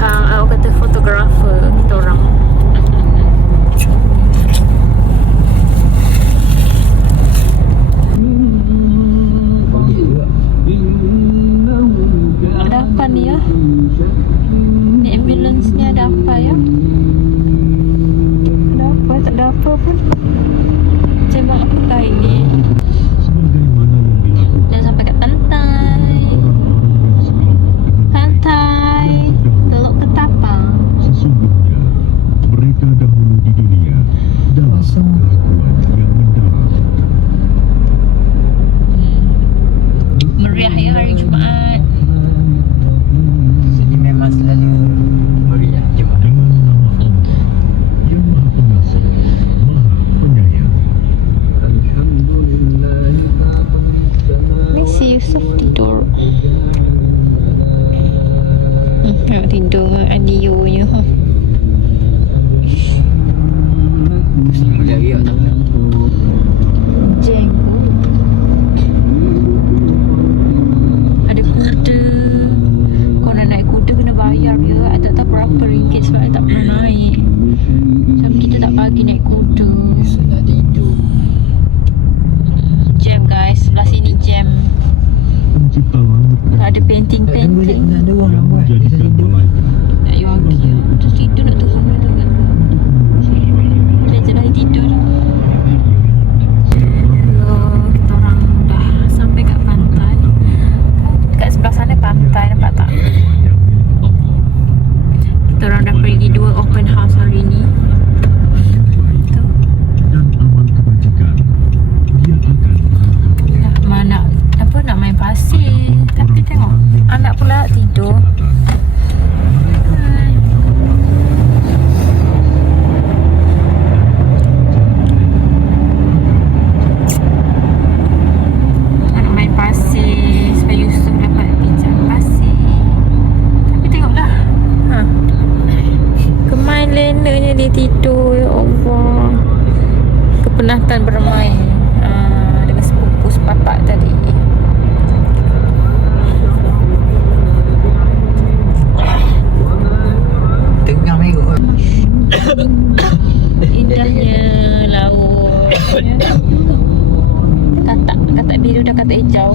belakang awak kata fotografer kita orang. Ada apa ni ya? Ni ambulans ni ada apa ya? Ada apa? Tak ada apa pun. Macam apa ini? Dah sampai kat pantai. Pantai Teluk Ketapang. Sesungguhnya mereka dahulu di dunia dalam kelakuan yang mendalam. Meriah ya hari Jumaat. Sini memang selalu meriah Jumaat. Dengan nama Allah yang Maha Pengasih, Maha Penyayang. Ni si Yusuf tidur. Nak tidur adionya ha. Pusing meriah tak apa. Jeng. Ada kuda. Kau nak naik kuda kena bayar ya. Tak tahu berapa ringgit sebab I tak pernah naik. Sebab kita tak bagi naik kuda. Besok nak tidur. Jam guys, sebelah sini jam. Pencipta langit dan Ada painting-painting. Tak ada orang yang buat. Kita menjadikan tidur. mereka Nak yogi ya. Terus tidur nak turun dulu kan. Dah tidur dah. Hello, kita orang dah sampai kat pantai. Kat sebelah sana pantai, nampak tak? Kita orang dah pergi 2 open house hari ni. Tu. dan amal kebajikan, dia akan menangkap Dah mana apa nak main pasir. Tapi tengok anak pula tidur. Nak main pasir supaya Yusuf dapat pijak pasir. Tapi tengoklah. Ha. Kemain lenanya dia tidur, ya Allah. Kepenatan bermain dengan sepupu sepapak tadi. Tengah merah. Indahnya laut. Katak biru dah katak hijau.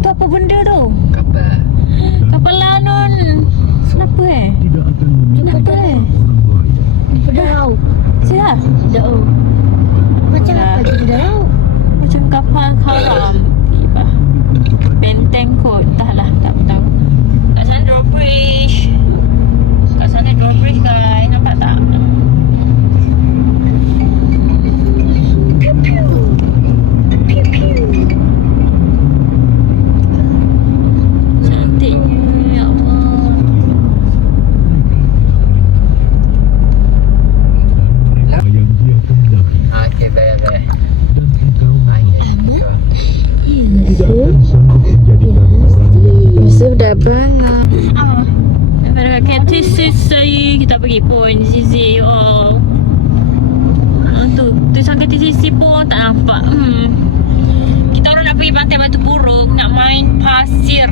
Tu apa benda tu? Kapal. Kapal lanon. Kenapa tidak akan Kenapa orang lain. Daripada laut. Siap? Jauh. Macam apa daripada laut? Macam kapal karam. Tiba. Benteng kot. Entahlah, tak tahu. Kat sana drawbridge. Kat sana drawbridge guys. Nampak tak? Piu piu. Piu piu. Cantiknya. Ya Allah. Yang dia kehendaki Okey, baik-baik. dan engkau Yusuf. tidak akan sanggup menjadikan orang yang Yusuf dah bangun. Daripada kat Catfish saya kita pergi Point Zizi. Oh. Tu tulisan KTCC pun tak nampak. Kita orang nak pergi Pantai Batu Buruk, nak main pasir.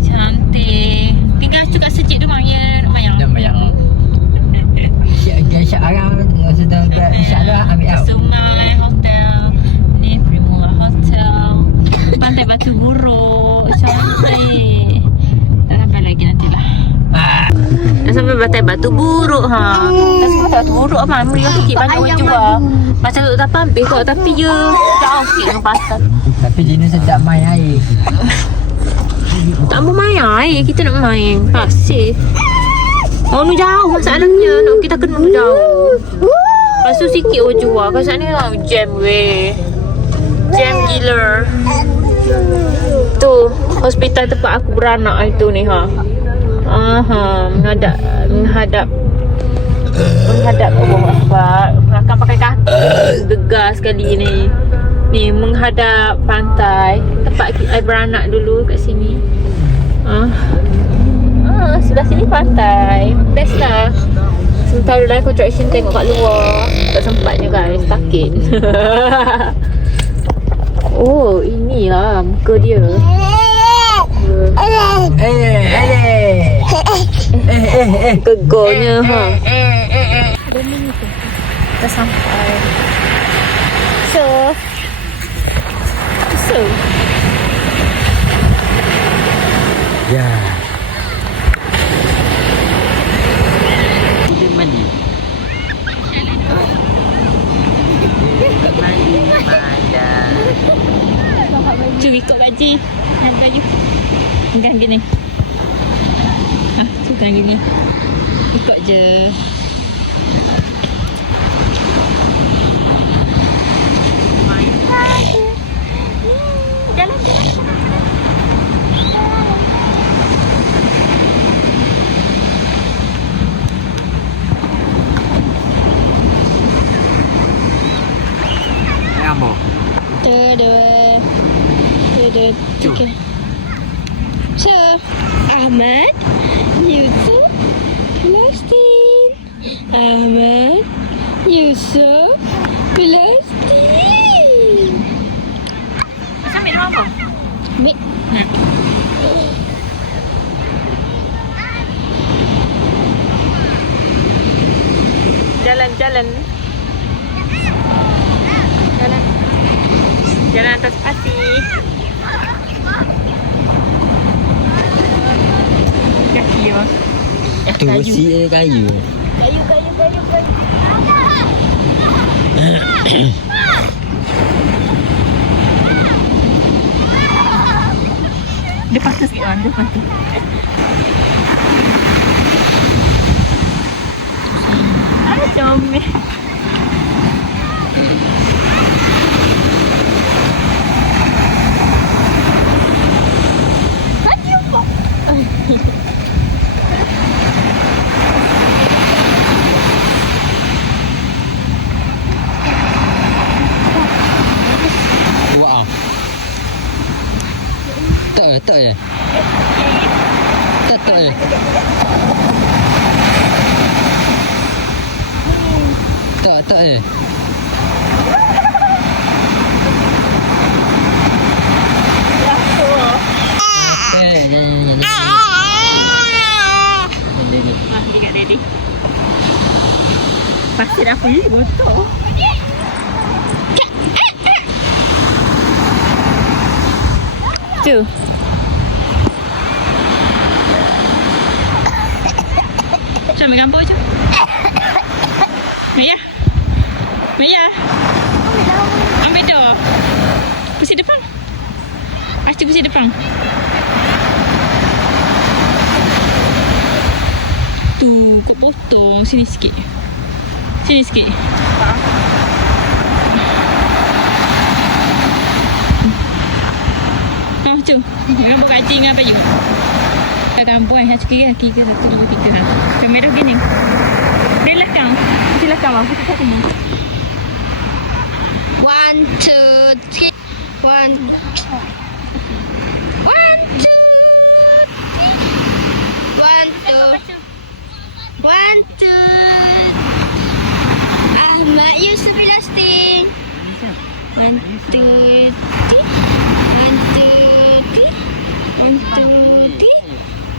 Cantik. Tinggal tu kat Secik tu Mayang. Nama yang Syak Arang sedang insya-Allah ambil out. Sungai Hotel. Ni Primula Hotel. Pantai Batu Buruk. Cantik. Tak sampai lagi nantilah. Dah sampai Pantai Batu Buruk ha. Dah sampai Batu Buruk apa? Meriah sikit banyak orang jual. Macam tu tak pampir kot tapi je jauh sikit dengan pasar. Tapi jenis sedap main air. Tak mau main air, kita nak main pasir. Oh ni jauh masalahnya. Nak kita kena jauh. Lepas tu sikit orang jual. Kat sana jam weh. Jam gila. Tu hospital tempat aku beranak itu ni ha. Menghadap Allah Akbar. Akan pakai kaki. Gegar sekali ni. Ni menghadap pantai. Tempat I beranak dulu kat sini. Sebelah sini pantai. Best lah. Sementara dalam contraction tengok kat luar. Tak sempatnya guys. Sakit. Oh inilah muka dia. Gegarnya ha. Dah sampai. So. Ya. Dia mandi. Curi ikut baju. Nak baju. Pegang gini. Pegang gini. Ikut je. Jalan. Ambo. Tada. Okay. So, Ahmad, Yusuf, Lastin. Ahmad, Yusuf, Lastin. Macam minum apa? Mik. Jalan. Jalan atas pasir. Kaki ya. Tu besi kayu. Kayu. Dia patah sikit orang. Dia patah. Aduh, comel. Tak je. Tak je. Tak je. Dia kat ready. Pasir apa ni? Gotok. Tu. Macam ambil gambar je. Maya. Ambil dah. Pusing depan. Pasti pusing depan. Tu, kau potong. Sini sikit. Jom. Gambar kat Cing dengan baju. Kat gambar yang kiri 1, 2, 3 ha. Kamera gini. Silakan aku tak tengok. 1, 2, 3. 1, 2, 1, 2. Ahmad Yusuf Lastin. 1, 2, 3. 1, 2, 3. 1, 2, 3.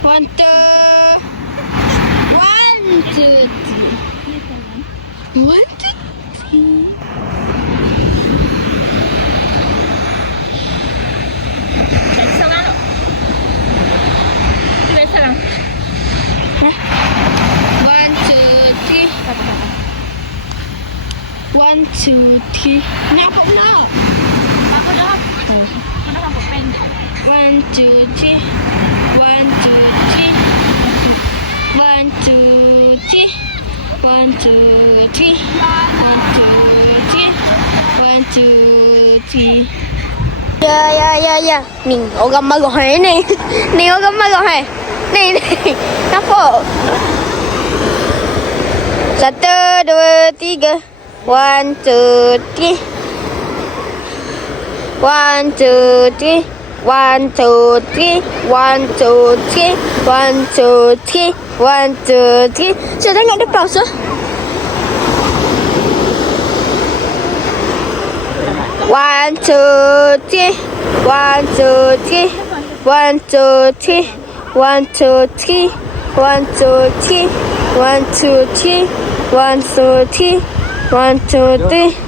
1, 2, 3. Salam. 1, 2, 3. 1, 2, 3. Nampak pula. Apa dah? Mana nampak pendek. 1, 2, 3. 1, 2, 3. 1, 2, 3. 1, 2, 3. 1, 2, 3. Ya. Ni orang marah ni. Ni orang marah Ni. Nampak? 1, 2, 3. 1, 2, 3. 1, 2, 3. 1, 2, 3. 1, 2, 3. 1, 2, 3. 1, 2, 3. Saya tengok dia pause. 1, 2, 3. 1, 2, 3. 1, 2, 3. 1, 2, 3. 1, 2, 3. 1, 2, 3. 1, 2, 3. 1, 2, 3.